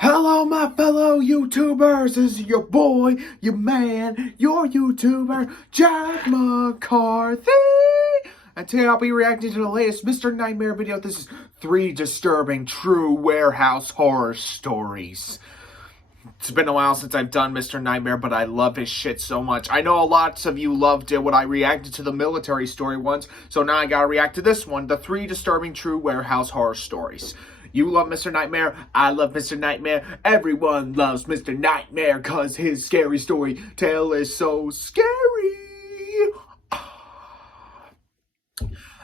Hello, my fellow YouTubers. This is your boy, your man, your YouTuber, Jack McCarthy. And today I'll be reacting to the latest Mr. Nightmare video. This is 3 disturbing true warehouse horror stories. It's been a while since I've done Mr. Nightmare, but I love his shit so much. I know lots of you loved it when I reacted to the military story once, so now I gotta react to this one, the 3 disturbing true warehouse horror stories. You love Mr. Nightmare, I love Mr. Nightmare, everyone loves Mr. Nightmare, cause his scary story tale is so scary.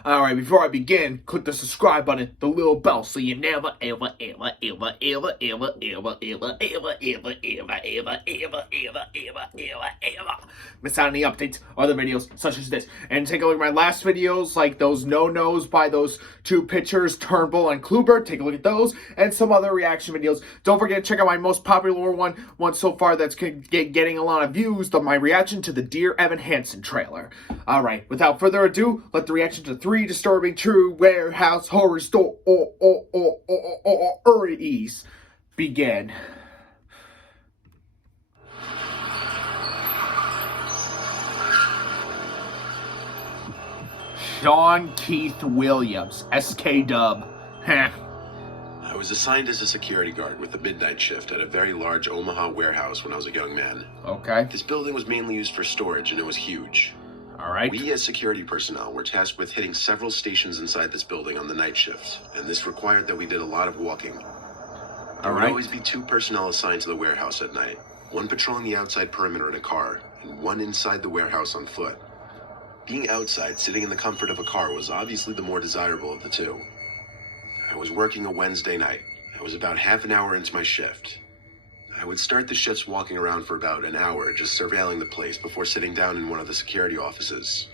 Alright, before I begin, click the subscribe button, the little bell, so you never ever miss out on any updates or other videos such as this. And take a look at my last videos, like those no-nos by those 2 pitchers, Turnbull and Kluber. Take a look at those, and some other reaction videos. Don't forget to check out my most popular one so far that's getting a lot of views, my reaction to the Dear Evan Hansen trailer. Alright, without further ado, let the reaction to 3 disturbing true warehouse horror stories begin. Shawn Keith Williams, SK Dub. Heh. I was assigned as a security guard with the midnight shift at a very large Omaha warehouse when I was a young man. Okay. This building was mainly used for storage, and it was huge. Alright. We as security personnel were tasked with hitting several stations inside this building on the night shift, and this required that we did a lot of walking. There would always be 2 personnel assigned to the warehouse at night, 1 patrolling the outside perimeter in a car, and 1 inside the warehouse on foot. Being outside, sitting in the comfort of a car, was obviously the more desirable of the 2. I was working a Wednesday night. I was about half an hour into my shift. I would start the shifts walking around for about an hour, just surveilling the place before sitting down in one of the security offices.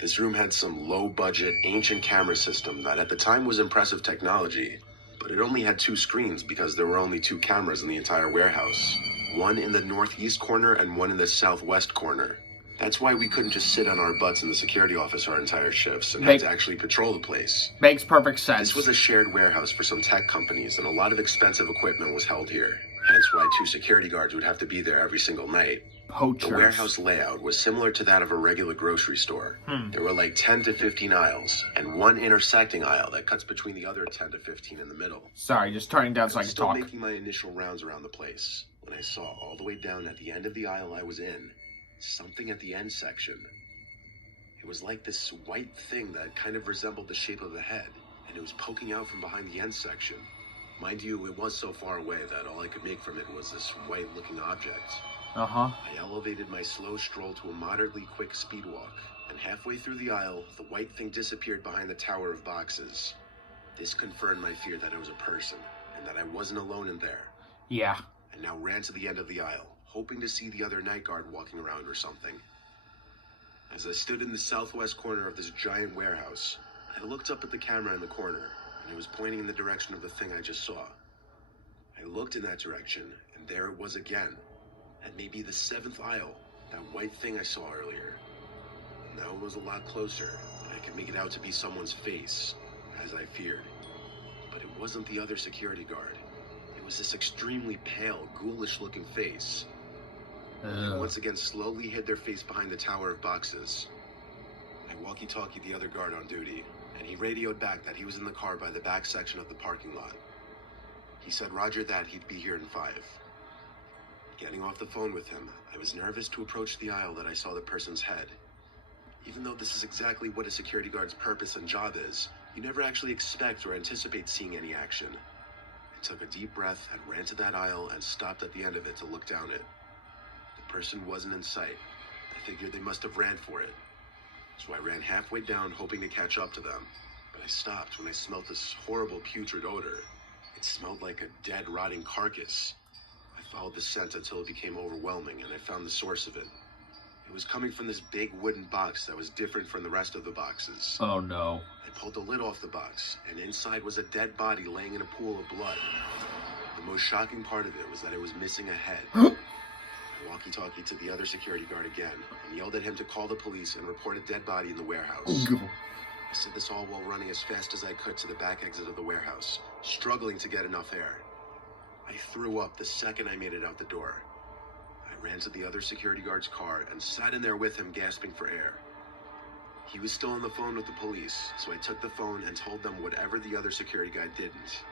This room had some low-budget, ancient camera system that at the time was impressive technology, but it only had 2 screens because there were only 2 cameras in the entire warehouse. 1 in the northeast corner and 1 in the southwest corner. That's why we couldn't just sit on our butts in the security office our entire shifts and had to actually patrol the place. Makes perfect sense. This was a shared warehouse for some tech companies, and a lot of expensive equipment was held here. Hence why 2 security guards would have to be there every single night. Poachers. The warehouse layout was similar to that of a regular grocery store. There were like 10 to 15 aisles, and 1 intersecting aisle that cuts between the other 10 to 15 in the middle. Sorry, just turning down so I can talk. I was still making my initial rounds around the place when I saw all the way down at the end of the aisle I was in, something at the end section. It was like this white thing that kind of resembled the shape of a head, and it was poking out from behind the end section. Mind you, it was so far away that all I could make from it was this white-looking object. I elevated my slow stroll to a moderately quick speed walk, and halfway through the aisle, the white thing disappeared behind the tower of boxes. This confirmed my fear that it was a person, and that I wasn't alone in there. Yeah. I now ran to the end of the aisle, hoping to see the other night guard walking around or something. As I stood in the southwest corner of this giant warehouse, I looked up at the camera in the corner, and it was pointing in the direction of the thing I just saw. I looked in that direction, and there it was again, at maybe the 7th aisle, that white thing I saw earlier. Now it was a lot closer, and I could make it out to be someone's face, as I feared. But it wasn't the other security guard. It was this extremely pale, ghoulish-looking face. They once again slowly hid their face behind the tower of boxes. I walkie-talkied the other guard on duty, and he radioed back that he was in the car by the back section of the parking lot. He said roger that, he'd be here in 5. Getting off the phone with him, I was nervous to approach the aisle that I saw the person's head. Even though this is exactly what a security guard's purpose and job is, you never actually expect or anticipate seeing any action. I took a deep breath and ran to that aisle and stopped at the end of it to look down it. The person wasn't in sight. I figured they must have ran for it. So I ran halfway down, hoping to catch up to them. But I stopped when I smelled this horrible putrid odor. It smelled like a dead, rotting carcass. I followed the scent until it became overwhelming, and I found the source of it. It was coming from this big wooden box that was different from the rest of the boxes. Oh no. I pulled the lid off the box, and inside was a dead body laying in a pool of blood. The most shocking part of it was that it was missing a head. I walkie-talkied to the other security guard again, and yelled at him to call the police and report a dead body in the warehouse. I said this all while running as fast as I could to the back exit of the warehouse, struggling to get enough air. I threw up the second I made it out the door. I ran to the other security guard's car and sat in there with him, gasping for air. He was still on the phone with the police, so I took the phone and told them whatever the other security guy didn't.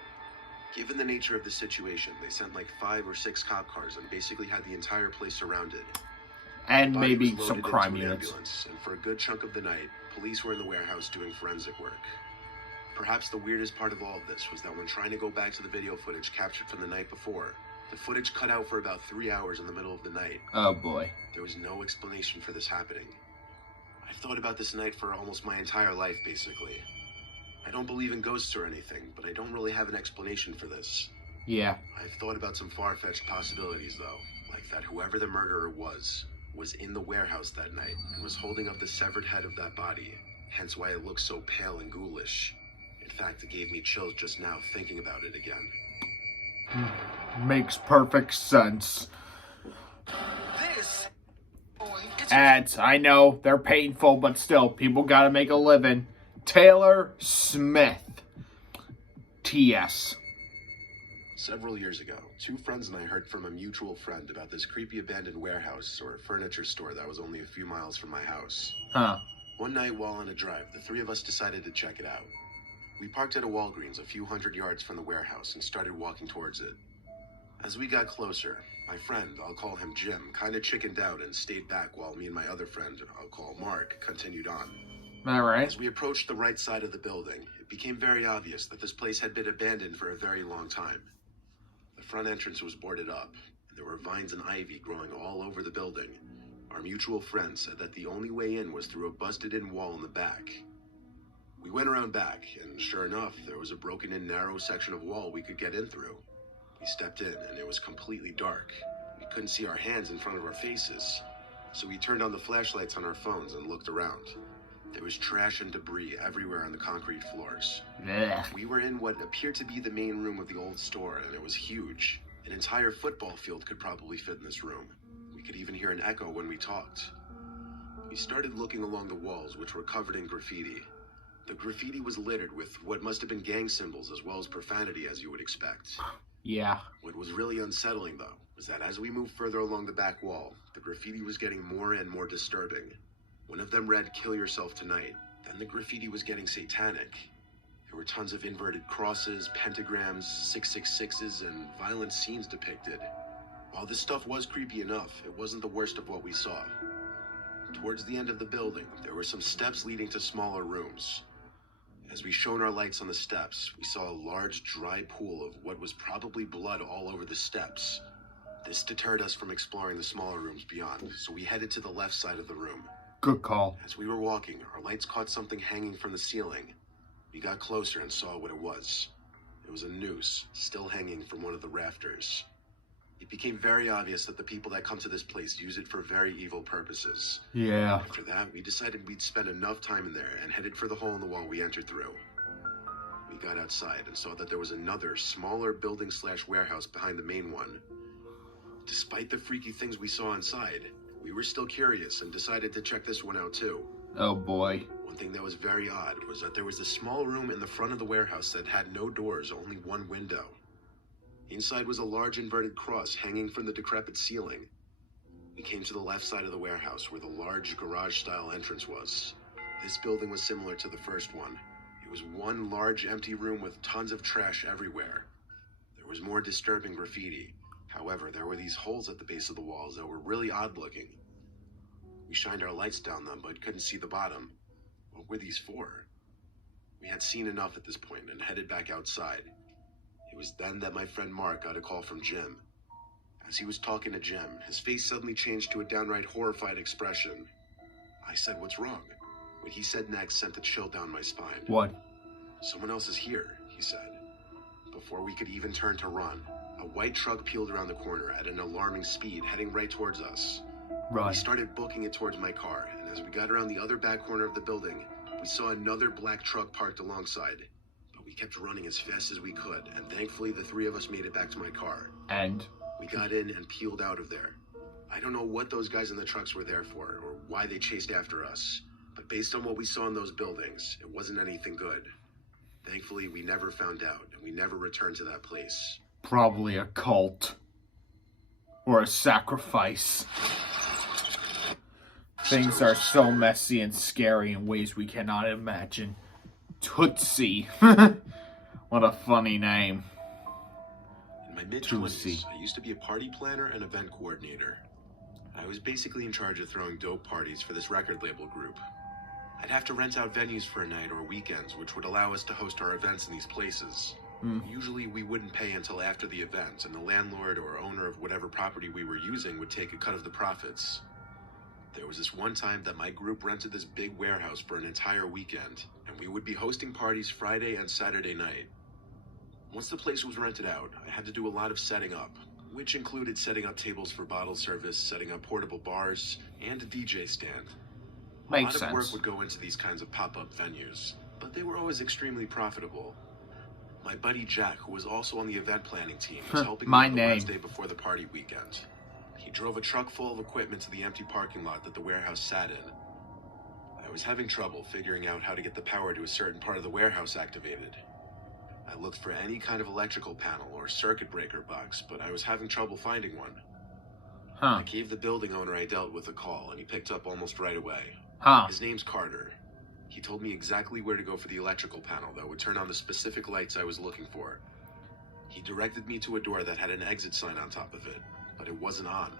Given the nature of the situation, they sent like 5 or 6 cop cars and basically had the entire place surrounded. And The body maybe was some loaded crime into an units. ambulance, and for a good chunk of the night, police were in the warehouse doing forensic work. Perhaps the weirdest part of all of this was that when trying to go back to the video footage captured from the night before, the footage cut out for about 3 hours in the middle of the night. Oh boy. There was no explanation for this happening. I've thought about this night for almost my entire life, basically. I don't believe in ghosts or anything, but I don't really have an explanation for this. Yeah. I've thought about some far-fetched possibilities, though, like that whoever the murderer was in the warehouse that night and was holding up the severed head of that body, hence why it looks so pale and ghoulish. In fact, it gave me chills just now thinking about it again. Makes perfect sense. This Ads, I know, they're painful, but still, people gotta make a living. Taylor Smith. T.S. Several years ago, 2 friends and I heard from a mutual friend about this creepy abandoned warehouse or furniture store that was only a few miles from my house. Huh. One night while on a drive, the 3 of us decided to check it out. We parked at a Walgreens a few hundred yards from the warehouse and started walking towards it. As we got closer, my friend, I'll call him Jim, kinda chickened out and stayed back while me and my other friend, I'll call Mark, continued on. Alright. As we approached the right side of the building, it became very obvious that this place had been abandoned for a very long time. The front entrance was boarded up, and there were vines and ivy growing all over the building. Our mutual friend said that the only way in was through a busted-in wall in the back. We went around back, and sure enough, there was a broken-in narrow section of wall we could get in through. We stepped in, and it was completely dark. We couldn't see our hands in front of our faces, so we turned on the flashlights on our phones and looked around. There was trash and debris everywhere on the concrete floors. Ugh. We were in what appeared to be the main room of the old store, and it was huge. An entire football field could probably fit in this room. We could even hear an echo when we talked. We started looking along the walls, which were covered in graffiti. The graffiti was littered with what must have been gang symbols as well as profanity, as you would expect. Yeah. What was really unsettling, though, was that as we moved further along the back wall, the graffiti was getting more and more disturbing. One of them read, "Kill yourself tonight." Then the graffiti was getting satanic. There were tons of inverted crosses, pentagrams, 666s, and violent scenes depicted. While this stuff was creepy enough, it wasn't the worst of what we saw. Towards the end of the building, there were some steps leading to smaller rooms. As we shone our lights on the steps, we saw a large, dry pool of what was probably blood all over the steps. This deterred us from exploring the smaller rooms beyond, so we headed to the left side of the room. Good call. As we were walking, our lights caught something hanging from the ceiling. We got closer and saw what it was. It was a noose, still hanging from one of the rafters. It became very obvious that the people that come to this place use it for very evil purposes. Yeah. After that, we decided we'd spend enough time in there and headed for the hole in the wall we entered through. We got outside and saw that there was another, smaller building/warehouse behind the main one. Despite the freaky things we saw inside, we were still curious and decided to check this one out too. Oh boy. One thing that was very odd was that there was a small room in the front of the warehouse that had no doors, only one window. Inside was a large inverted cross hanging from the decrepit ceiling. We came to the left side of the warehouse where the large garage-style entrance was. This building was similar to the first one. It was one large empty room with tons of trash everywhere. There was more disturbing graffiti. However, there were these holes at the base of the walls that were really odd-looking. We shined our lights down them, but couldn't see the bottom. What were these for? We had seen enough at this point and headed back outside. It was then that my friend Mark got a call from Jim. As he was talking to Jim, his face suddenly changed to a downright horrified expression. I said, "What's wrong?" What he said next sent a chill down my spine. What? "Someone else is here," he said. Before we could even turn to run, a white truck peeled around the corner at an alarming speed, heading right towards us. Run. We started booking it towards my car, and as we got around the other back corner of the building, we saw another black truck parked alongside. But we kept running as fast as we could, and thankfully the 3 of us made it back to my car. And? We got in and peeled out of there. I don't know what those guys in the trucks were there for, or why they chased after us, but based on what we saw in those buildings, it wasn't anything good. Thankfully, we never found out, and we never returned to that place. Probably a cult. Or a sacrifice. Things are so messy and scary in ways we cannot imagine. Tootsie. What a funny name. In my mid-20s, I used to be a party planner and event coordinator. I was basically in charge of throwing dope parties for this record label group. I'd have to rent out venues for a night or weekends, which would allow us to host our events in these places. Usually we wouldn't pay until after the event, and the landlord or owner of whatever property we were using would take a cut of the profits. There was this one time that my group rented this big warehouse for an entire weekend, and we would be hosting parties Friday and Saturday night. Once the place was rented out, I had to do a lot of setting up, which included setting up tables for bottle service, setting up portable bars, and a DJ stand. Makes sense. A lot of work sense. would go into these kinds of pop-up venues, but they were always extremely profitable. My buddy Jack, who was also on the event planning team, was helping me on the Wednesday before the party weekend. He drove a truck full of equipment to the empty parking lot that the warehouse sat in. I was having trouble figuring out how to get the power to a certain part of the warehouse activated. I looked for any kind of electrical panel or circuit breaker box, but I was having trouble finding one. I gave the building owner I dealt with a call, and he picked up almost right away. His name's Carter. He told me exactly where to go for the electrical panel that would turn on the specific lights I was looking for. He directed me to a door that had an exit sign on top of it, but it wasn't on.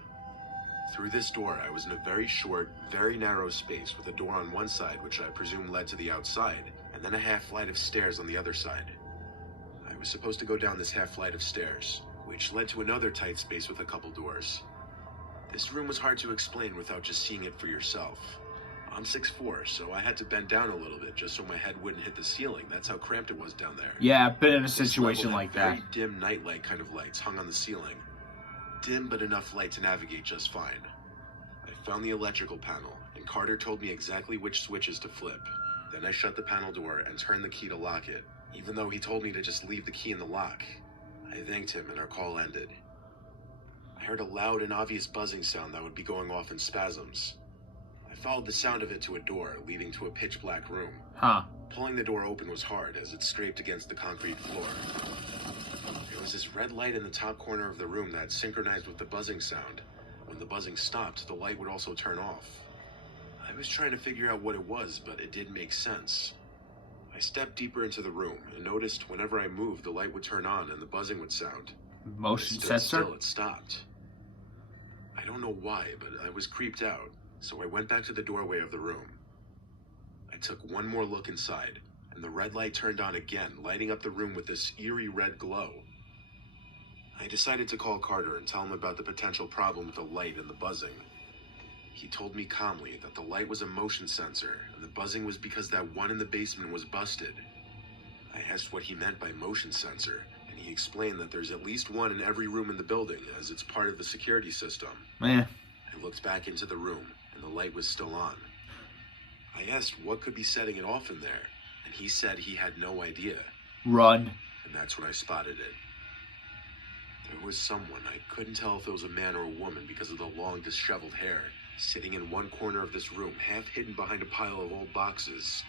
Through this door, I was in a very short, very narrow space with a door on one side, which I presume led to the outside, and then a half flight of stairs on the other side. I was supposed to go down this half flight of stairs, which led to another tight space with a couple doors. This room was hard to explain without just seeing it for yourself. I'm 6'4", so I had to bend down a little bit just so my head wouldn't hit the ceiling. That's how cramped it was down there. Yeah, I've been in a situation like that. Very dim nightlight kind of lights hung on the ceiling. Dim, but enough light to navigate just fine. I found the electrical panel, and Carter told me exactly which switches to flip. Then I shut the panel door and turned the key to lock it, even though he told me to just leave the key in the lock. I thanked him, and our call ended. I heard a loud and obvious buzzing sound that would be going off in spasms. I followed the sound of it to a door, leading to a pitch-black room. Pulling the door open was hard, as it scraped against the concrete floor. There was this red light in the top corner of the room that synchronized with the buzzing sound. When the buzzing stopped, the light would also turn off. I was trying to figure out what it was, but it didn't make sense. I stepped deeper into the room and noticed whenever I moved, the light would turn on and the buzzing would sound. Motion sensor? Still, it stopped. I don't know why, but I was creeped out, so I went back to the doorway of the room. I took one more look inside, and the red light turned on again, lighting up the room with this eerie red glow. I decided to call Carter and tell him about the potential problem with the light and the buzzing. He told me calmly that the light was a motion sensor, and the buzzing was because that one in the basement was busted. I asked what he meant by motion sensor, and he explained that there's at least one in every room in the building, as it's part of the security system. I looked back into the room, and the light was still on. I asked what could be setting it off in there, and he said he had no idea. Run. And that's when I spotted it. There was someone, I couldn't tell if it was a man or a woman because of the long, disheveled hair, sitting in one corner of this room, half hidden behind a pile of old boxes.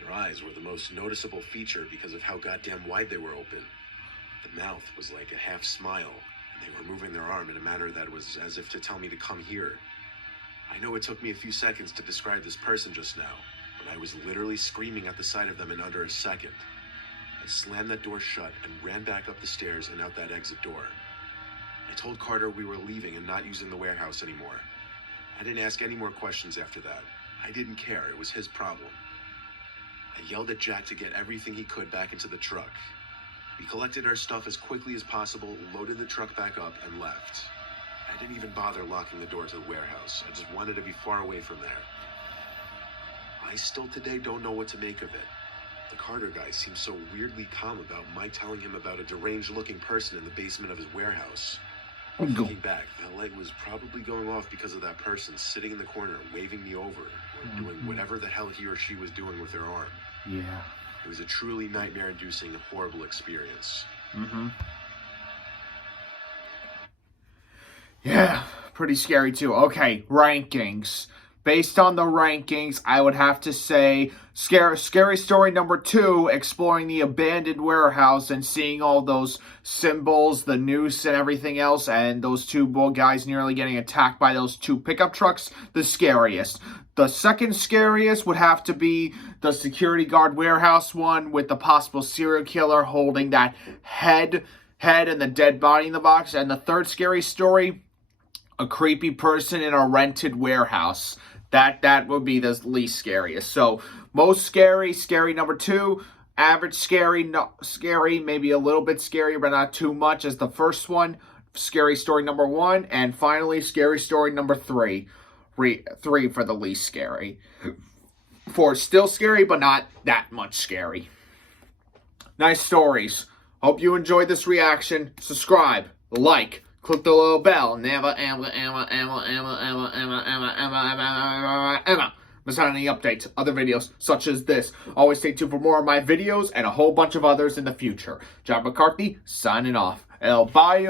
Their eyes were the most noticeable feature because of how goddamn wide they were open. The mouth was like a half smile, and they were moving their arm in a manner that was as if to tell me to come here. I know it took me a few seconds to describe this person just now, but I was literally screaming at the sight of them in under a second. I slammed that door shut and ran back up the stairs and out that exit door. I told Carter we were leaving and not using the warehouse anymore. I didn't ask any more questions after that. I didn't care, it was his problem. I yelled at Jack to get everything he could back into the truck. We collected our stuff as quickly as possible, loaded the truck back up, and left. I didn't even bother locking the door to the warehouse. I just wanted to be far away from there. I still today don't know what to make of it. The Carter guy seemed so weirdly calm about my telling him about a deranged-looking person in the basement of his warehouse. Looking back, that light was probably going off because of that person sitting in the corner waving me over, or doing whatever the hell he or she was doing with their arm. Yeah. It was a truly nightmare-inducing and horrible experience. Yeah, pretty scary too. Okay, rankings. based on the rankings, I would have to say Scary Story number 2, exploring the abandoned warehouse and seeing all those symbols, the noose and everything else, and those two guys nearly getting attacked by those 2 pickup trucks, the scariest. The second scariest would have to be the security guard warehouse one with the possible serial killer holding that head and the dead body in the box. And the third scary story, a creepy person in a rented warehouse. That would be the least scariest. So most scary number 2. Average scary, maybe a little bit scary, but not too much as the first one. Scary Story number 1. And finally, Scary Story number 3. 3 for the least scary. 4 still scary, but not that much scary. Nice stories. Hope you enjoyed this reaction. Subscribe, like, click the little bell. Never, miss out on any updates, other videos such as this. Always stay tuned for more of my videos and a whole bunch of others in the future. John McCarthy, signing off. El Bye.